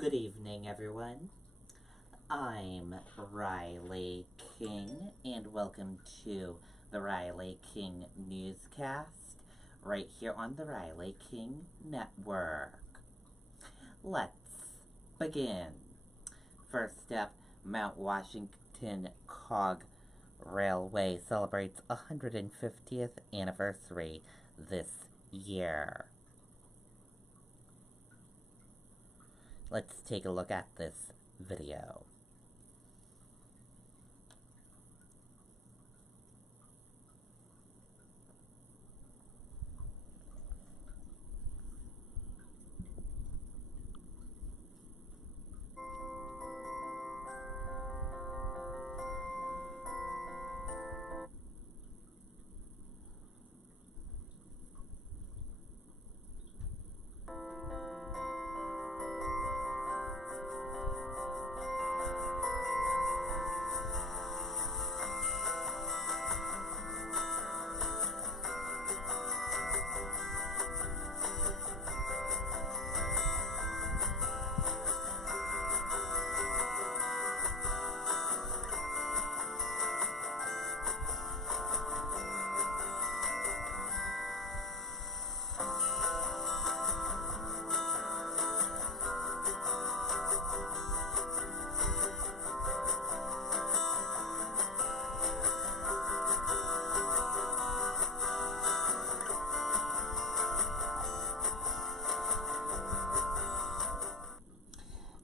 Good evening, everyone. I'm Riley King, and welcome to the Riley King Newscast right here on the Riley King Network. Let's begin. First up, Mount Washington Cog Railway celebrates 150th anniversary this year. Let's take a look at this video.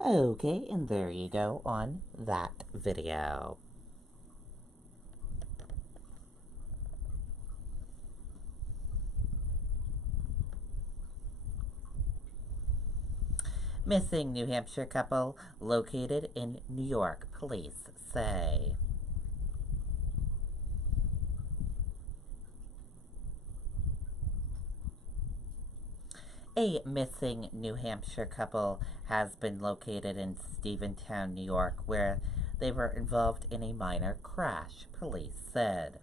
Okay, and there you go on that video. Missing New Hampshire couple located in New York, police say. A missing New Hampshire couple has been located in Steventown, New York, where they were involved in a minor crash, police said.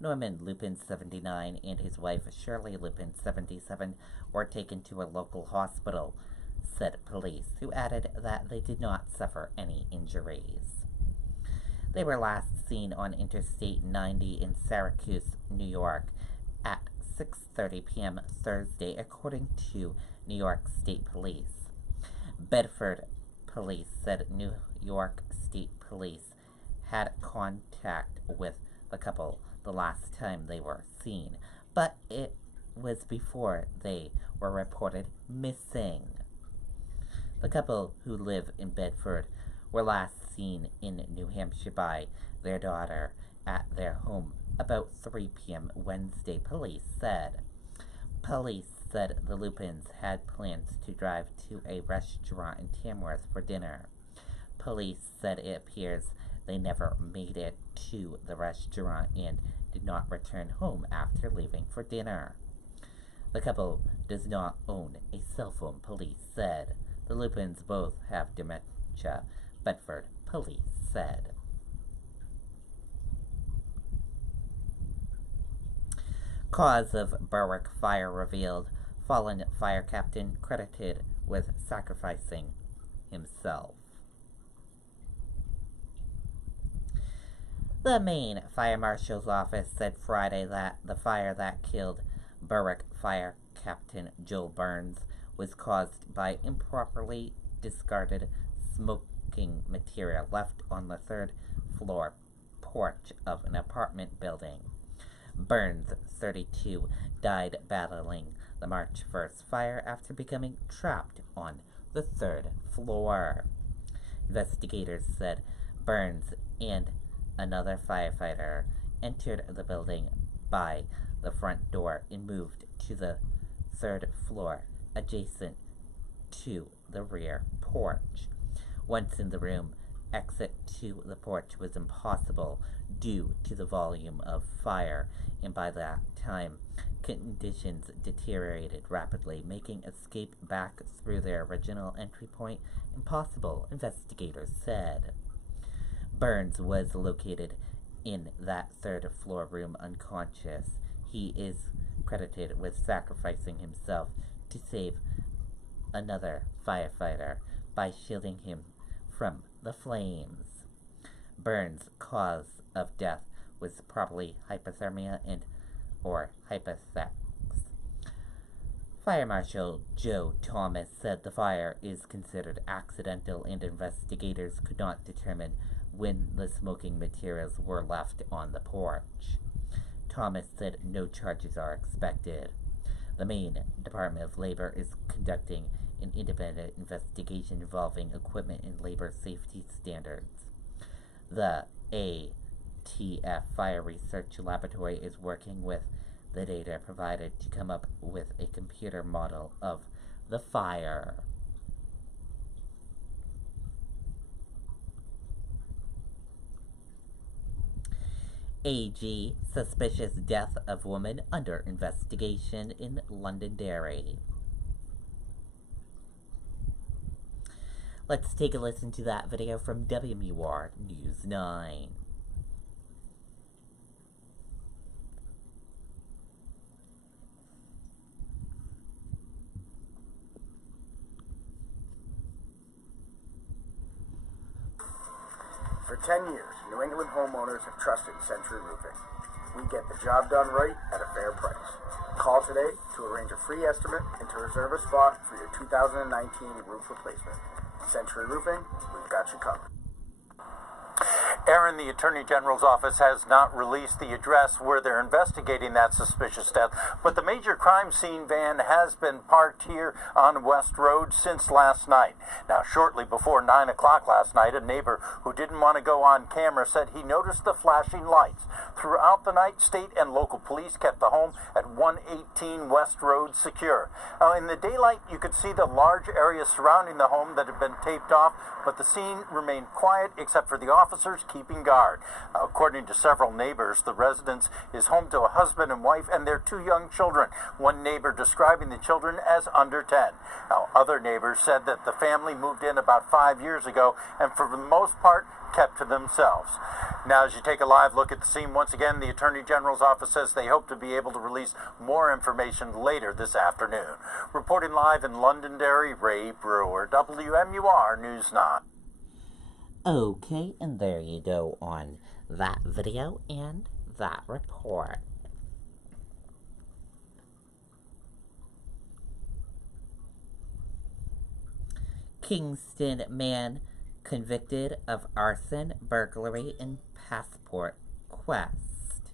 Norman Lupin, 79, and his wife Shirley Lupin, 77, were taken to a local hospital, said police, who added that they did not suffer any injuries. They were last seen on Interstate 90 in Syracuse, New York, at 6:30 p.m. Thursday, according to New York State Police. Bedford Police said New York State Police had contact with the couple the last time they were seen, but it was before they were reported missing. The couple, who live in Bedford, were last seen in New Hampshire by their daughter at their home about 3 p.m. Wednesday, police said. Police said the Lupins had plans to drive to a restaurant in Tamworth for dinner. Police said it appears they never made it to the restaurant and did not return home after leaving for dinner. The couple does not own a cell phone, police said. The Lupins both have dementia, Bedford police said. Cause of Berwick fire revealed. Fallen fire captain credited with sacrificing himself. The Maine Fire Marshal's office said Friday that the fire that killed Berwick Fire Captain Joel Burns was caused by improperly discarded smoking material left on the third floor porch of an apartment building. Burns, 32, died battling the March 1st fire after becoming trapped on the third floor. Investigators said Burns and another firefighter entered the building by the front door and moved to the third floor adjacent to the rear porch. Once in the room, exit to the porch was impossible due to the volume of fire, and by that time, conditions deteriorated rapidly, making escape back through their original entry point impossible, investigators said. Burns was located in that third floor room unconscious. He is credited with sacrificing himself to save another firefighter, by shielding him from the flames. Burns' cause of death was probably hypothermia or hypothex. Fire Marshal Joe Thomas said the fire is considered accidental and investigators could not determine when the smoking materials were left on the porch. Thomas said no charges are expected. The Maine Department of Labor is conducting an independent investigation involving equipment and labor safety standards. The ATF Fire Research Laboratory is working with the data provided to come up with a computer model of the fire. AG suspicious death of woman under investigation in Londonderry. Let's take a listen to that video from WMUR News 9. For 10 years, New England homeowners have trusted Century Roofing. We get the job done right at a fair price. Call today to arrange a free estimate and to reserve a spot for your 2019 roof replacement. Century Roofing, we've got you covered. Aaron, the Attorney General's office has not released the address where they're investigating that suspicious death, but the major crime scene van has been parked here on West Road since last night. Now, shortly before 9 o'clock last night, a neighbor who didn't want to go on camera said he noticed the flashing lights. Throughout the night, state and local police kept the home at 118 West Road secure. In the daylight, you could see the large area surrounding the home that had been taped off, but the scene remained quiet except for the officers keeping guard. According to several neighbors, the residence is home to a husband and wife and their 2 young children, one neighbor describing the children as under 10. Now, other neighbors said that the family moved in about 5 years ago and for the most part kept to themselves. Now, as you take a live look at the scene, once again, the Attorney General's office says they hope to be able to release more information later this afternoon. Reporting live in Londonderry, Ray Brewer, WMUR News 9. Okay, and there you go on that video and that report. Kingston man convicted of arson, burglary, and passport quest.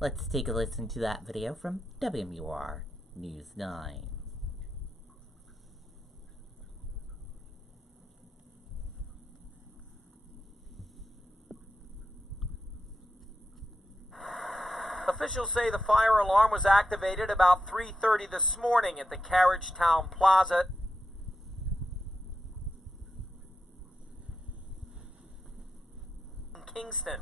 Let's take a listen to that video from WMUR News 9. Officials say the fire alarm was activated about 3:30 this morning at the Carriagetown Plaza. In Kingston.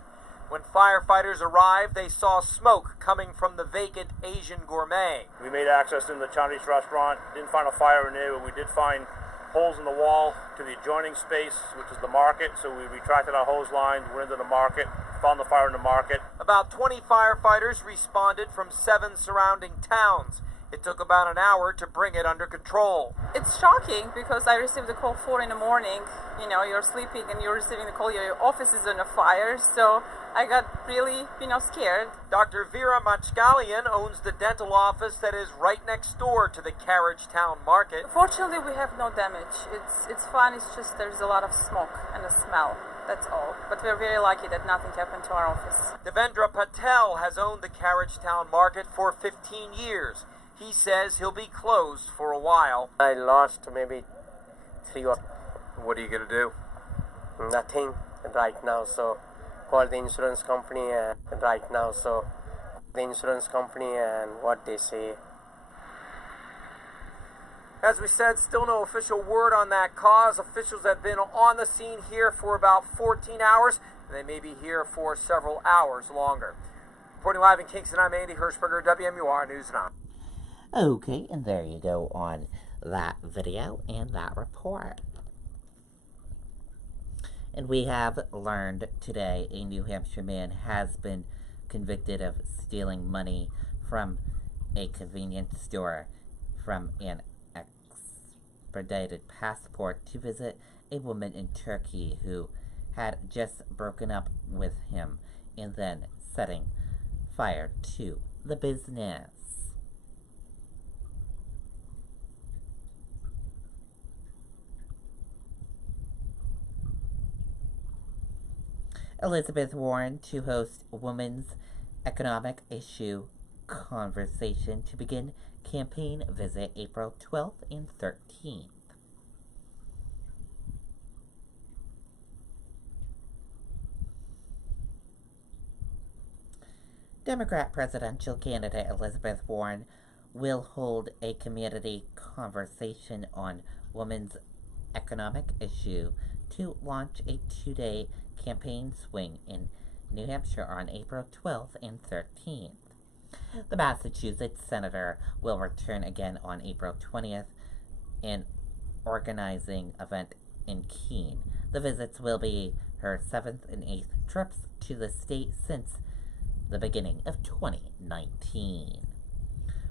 When firefighters arrived, they saw smoke coming from the vacant Asian Gourmet. We made access in the Chinese restaurant, didn't find a fire in there, but we did find holes in the wall to the adjoining space, which is the market, so we retracted our hose lines, went into the market, found the fire in the market. About 20 firefighters responded from 7 surrounding towns. It took about an hour to bring it under control. It's shocking because I received a call 4 in the morning. You know, you're sleeping and you're receiving the call, your office is on a fire, so I got really, scared. Dr. Vera Machkalian owns the dental office that is right next door to the Carriagetown Market. Fortunately, we have no damage. It's fine, it's just there's a lot of smoke and a smell. That's all. But we're very lucky that nothing happened to our office. Devendra Patel has owned the Carriagetown Market for 15 years. He says he'll be closed for a while. I lost maybe 3 or... What are you going to do? Nothing right now, so call the insurance company and what they say. As we said, still no official word on that cause. Officials have been on the scene here for about 14 hours, and they may be here for several hours longer. Reporting live in Kingston, I'm Andy Hirschberger, WMUR News 9. Okay, and there you go on that video and that report. And we have learned today a New Hampshire man has been convicted of stealing money from a convenience store from an extradited passport to visit a woman in Turkey who had just broken up with him and then setting fire to the business. Elizabeth Warren to host Women's Economic Issue Conversation to begin campaign visit April 12th and 13th. Democrat presidential candidate Elizabeth Warren will hold a community conversation on women's economic issue to launch a 2-day campaign swing in New Hampshire on April 12th and 13th. The Massachusetts senator will return again on April 20th in organizing event in Keene. The visits will be her 7th and 8th trips to the state since the beginning of 2019.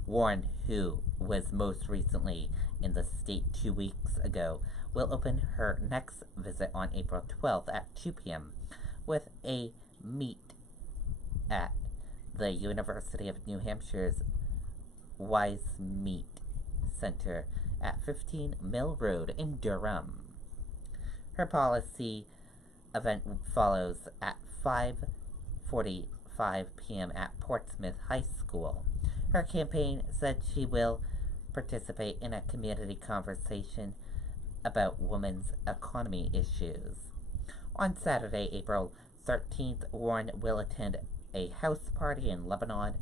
Warren, who was most recently in the state 2 weeks ago, will open her next visit on April 12th at 2 p.m. with a meet at the University of New Hampshire's Wisemeet Center at 15 Mill Road in Durham. Her policy event follows at 5:45 p.m. at Portsmouth High School. Her campaign said she will participate in a community conversation about women's economy issues. On Saturday, April 13th, Warren will attend a house party in Lebanon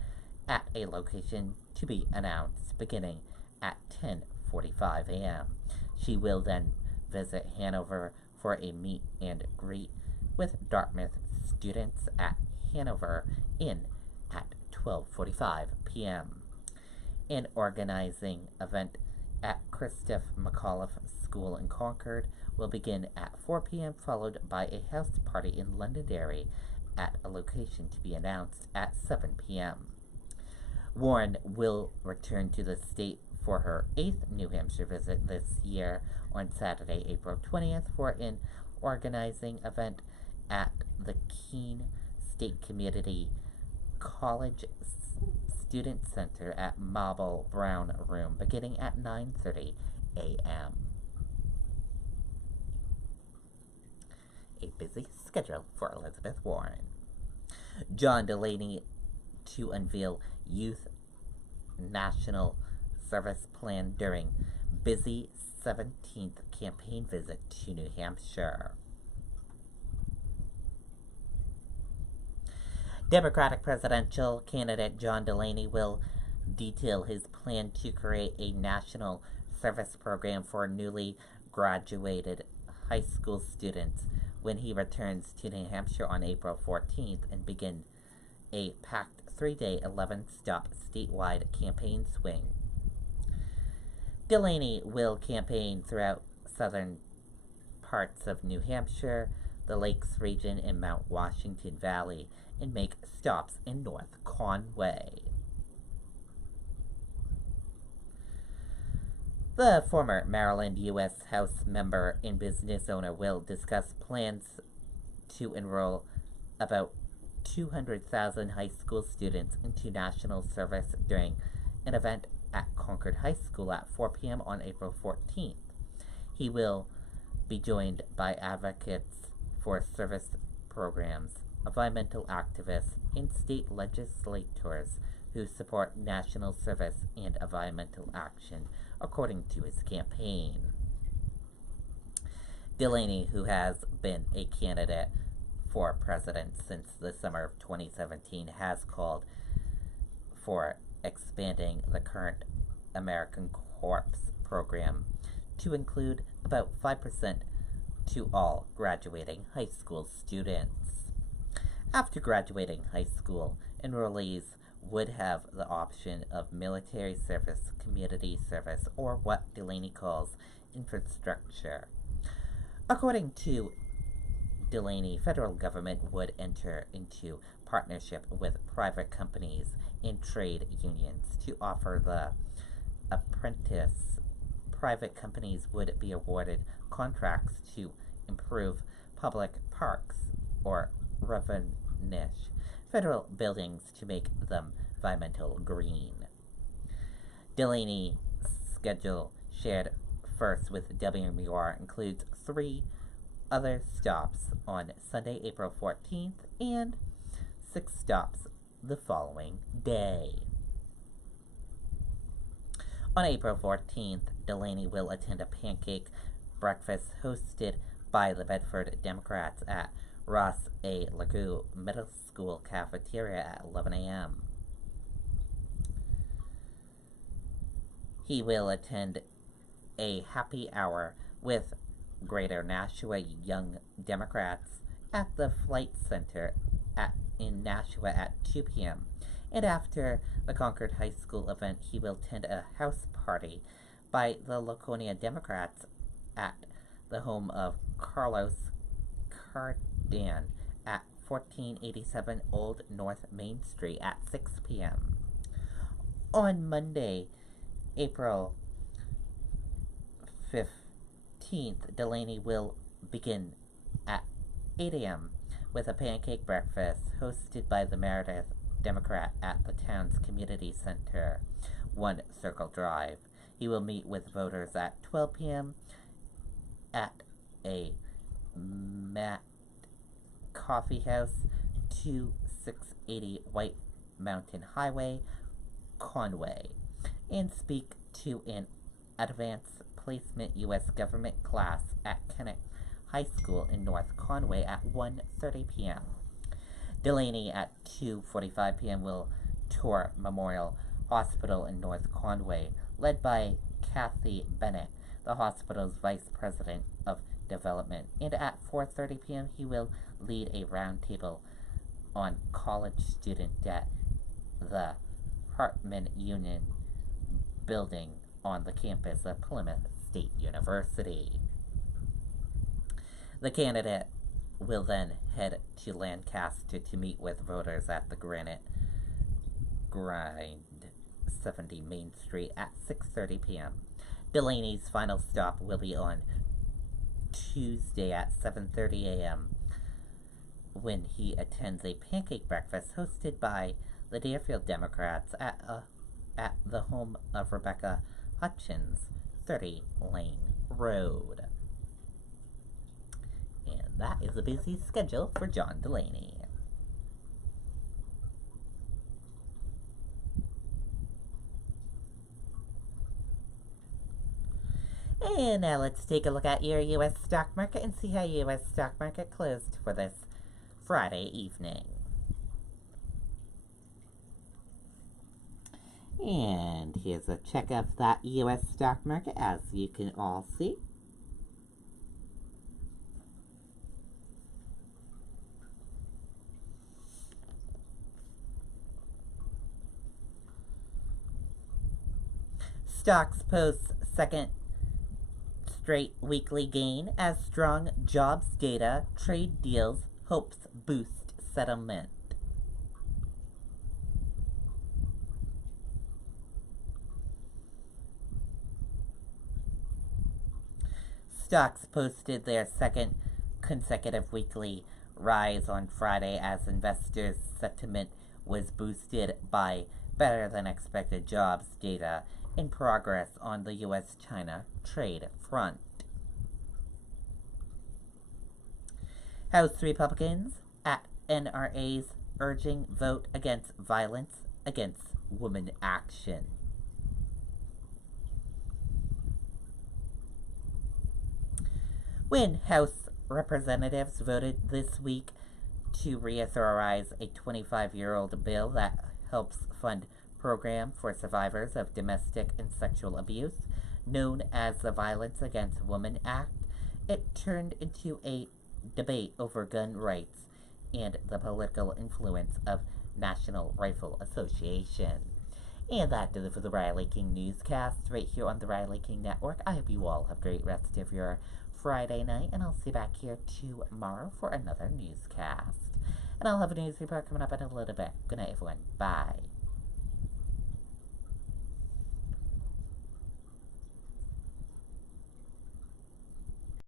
at a location to be announced beginning at 10:45 a.m. She will then visit Hanover for a meet and greet with Dartmouth students at Hanover Inn at 12:45 p.m. An organizing event at Christoph McAuliffe School in Concord will begin at 4 p.m., followed by a house party in Londonderry at a location to be announced at 7 p.m. Warren will return to the state for her 8th New Hampshire visit this year on Saturday, April 20th, for an organizing event at the Keene State Community College Student Center at Marble Brown Room, beginning at 9:30 a.m. A busy schedule for Elizabeth Warren. John Delaney to unveil Youth National Service Plan during busy 17th campaign visit to New Hampshire. Democratic presidential candidate John Delaney will detail his plan to create a national service program for newly graduated high school students when he returns to New Hampshire on April 14th and begin a packed 3-day 11-stop statewide campaign swing. Delaney will campaign throughout southern parts of New Hampshire, the Lakes region, and Mount Washington Valley, and make stops in North Conway. The former Maryland U.S. House member and business owner will discuss plans to enroll about 200,000 high school students into national service during an event at Concord High School at 4 p.m. on April 14th. He will be joined by advocates for service programs, environmental activists, and state legislators who support national service and environmental action, according to his campaign. Delaney, who has been a candidate for president since the summer of 2017, has called for expanding the current American Corps program to include about 5% to all graduating high school students. After graduating high school, enrollees would have the option of military service, community service, or what Delaney calls infrastructure. According to Delaney, federal government would enter into partnership with private companies and trade unions to offer the apprentice. Private companies would be awarded contracts to improve public parks or refurbish federal buildings to make them environmental green. Delaney's schedule, shared first with WMUR, includes 3 other stops on Sunday, April 14th, and 6 stops the following day. On April 14th, Delaney will attend a pancake breakfast hosted by the Bedford Democrats at Ross A. Lagoo Middle School cafeteria at 11 a.m. He will attend a happy hour with Greater Nashua Young Democrats at the Flight Center in Nashua at 2 p.m. And after the Concord High School event, he will attend a house party by the Laconia Democrats at the home of Carlos Cardan at 1487 Old North Main Street at 6 p.m. On Monday, April 15th, Delaney will begin at 8 a.m. with a pancake breakfast hosted by the Meredith Democrat at the town's community center, 1 Circle Drive. He will meet with voters at 12 p.m. at a Matt Coffee House, 2680 White Mountain Highway, Conway, and speak to an advanced placement U.S. government class at Kennett High School in North Conway at 1:30 p.m. Delaney at 2:45 p.m. will tour Memorial Hospital in North Conway, led by Kathy Bennett, the hospital's Vice President of Development. And at 4:30 p.m. he will lead a roundtable on college student debt, the Hartman Union building on the campus of Plymouth State University. The candidate will then head to Lancaster to meet with voters at the Granite Grind 70 Main Street at 6:30 p.m. Delaney's final stop will be on Tuesday at 7:30 a.m. when he attends a pancake breakfast hosted by the Deerfield Democrats at the home of Rebecca Hutchins, 30 Lane Road. And that is a busy schedule for John Delaney. And now let's take a look at your U.S. stock market and see how U.S. stock market closed for this Friday evening. And here's a check of that U.S. stock market, as you can all see. Stocks post second straight weekly gain as strong jobs data, trade deals, hopes boost settlement. Stocks posted their second consecutive weekly rise on Friday as investors' sentiment was boosted by better than expected jobs data and progress on the U.S.-China trade front. House Republicans at NRA's urging vote against violence against women action. When House Representatives voted this week to reauthorize a 25-year-old bill that helps fund program for survivors of domestic and sexual abuse, known as the Violence Against Women Act, it turned into a debate over gun rights and the political influence of National Rifle Association. And that does it for the Riley King Newscast right here on the Riley King Network. I hope you all have a great rest of your Friday night, and I'll see you back here tomorrow for another newscast. And I'll have a news report coming up in a little bit. Good night, everyone. Bye.